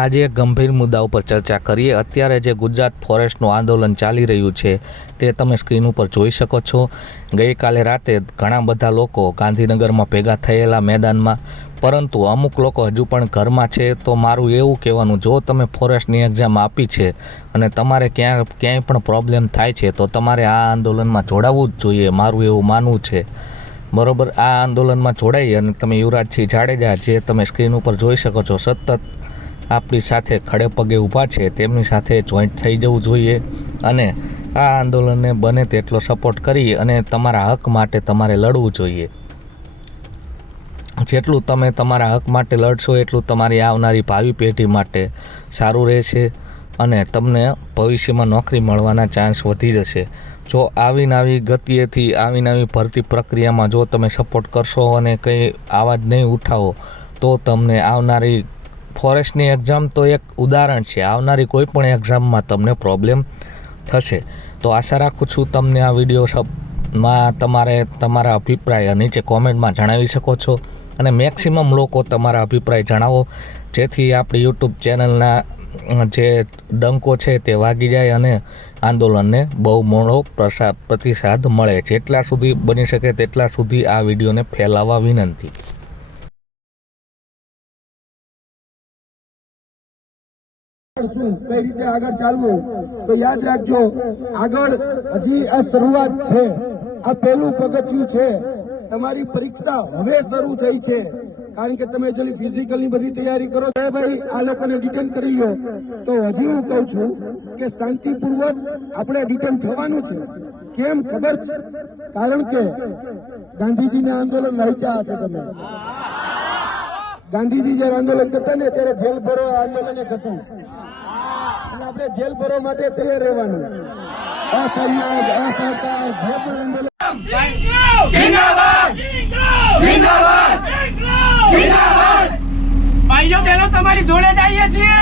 આજે એક ગંભીર મુદ્દા ઉપર ચર્ચા કરીએ. અત્યારે જે ગુજરાત ફોરેસ્ટનું આંદોલન ચાલી રહ્યું છે, તે તમે સ્ક્રીન ઉપર જોઈ શકો છો. ગઈકાલે રાતે ઘણા બધા લોકો ગાંધીનગરમાં ભેગા થયેલા મેદાનમાં, પરંતુ અમુક લોકો હજુ પણ ઘરમાં છે. તો મારું એવું કહેવાનું, જો તમે ફોરેસ્ટની એક્ઝામ આપી છે અને તમારે ક્યાં, ક્યાંય પણ પ્રોબ્લેમ થાય છે, તો તમારે આ આંદોલનમાં જોડાવવું જ જોઈએ. મારું એવું માનવું છે. બરોબર? આ આંદોલનમાં જોડાઈ અને તમે યુવરાજસિંહ જાડેજા, જે તમે સ્ક્રીન ઉપર જોઈ શકો છો, સતત આપણી સાથે ખડે પગે ઊભા છે, તેમની સાથે જોઈન્ટ થઈ જવું જોઈએ અને આ આંદોલનને બને તેટલો સપોર્ટ કરી અને તમારા હક માટે તમારે લડવું જોઈએ. જેટલું તમે તમારા હક માટે લડશો, એટલું તમારી આવનારી ભાવિ પેઢી માટે સારું રહેશે અને તમને ભવિષ્યમાં નોકરી મળવાના ચાન્સ વધી જશે. જો આવી નાવી ગતિએથી, આવી નાવી ભરતી પ્રક્રિયામાં જો તમે સપોર્ટ કરશો અને કંઈ આવાજ નહીં ઉઠાવો, તો તમને આવનારી ફોરેસ્ટની એક્ઝામ તો એક ઉદાહરણ છે. આવનારી કોઈ પણ એક્ઝામમાં તમને પ્રોબ્લેમ થશે. તો આશા રાખું છું તમને આ વીડિયો માં તમારે તમારા અભિપ્રાય નીચે કોમેન્ટમાં જણાવી શકો છો અને મેક્સિમમ લોકો તમારા અભિપ્રાય જણાવો. જેથી આપણી યુટ્યુબ ચેનલના જે ડંકો છે તે વાગી જાય અને આંદોલનને બહુ મોડો પ્રસાદ પ્રતિસાદ મળે. જેટલા સુધી બની શકે તેટલા સુધી આ વિડીયોને ફેલાવવા વિનંતી. કરશું. કઈ રીતે આગળ ચાલવું? તો યાદ રાખજો, આગળ હજી આ શરૂઆત છે. આ પહેલું પગથિયું છે. તમારી પરીક્ષા હવે શરૂ થઈ છે. કારણ કે તમે જેટલી ફિઝિકલની બધી તૈયારી કરો. તો ભાઈ, આ લોકોને ડિટેન કરી લો. તો હજી હું કહું છું કે શાંતિપૂર્વક આપણે ડિટેન થવાનું છે. કેમ? ખબર છે? કારણ કે ગાંધીજીના આંદોલન વાંચ્યા હશે તમે. ગાંધીજી જયારે આંદોલન કરતા ને ત્યારે જેલ ભરો આંદોલન એક હતું. આપણે જેલ ભરવા માટે તૈયાર રહેવાનું. અસહયોગ અસહકાર જે પણ આંદોલન પહેલો તમારી જોડે જઈએ છીએ.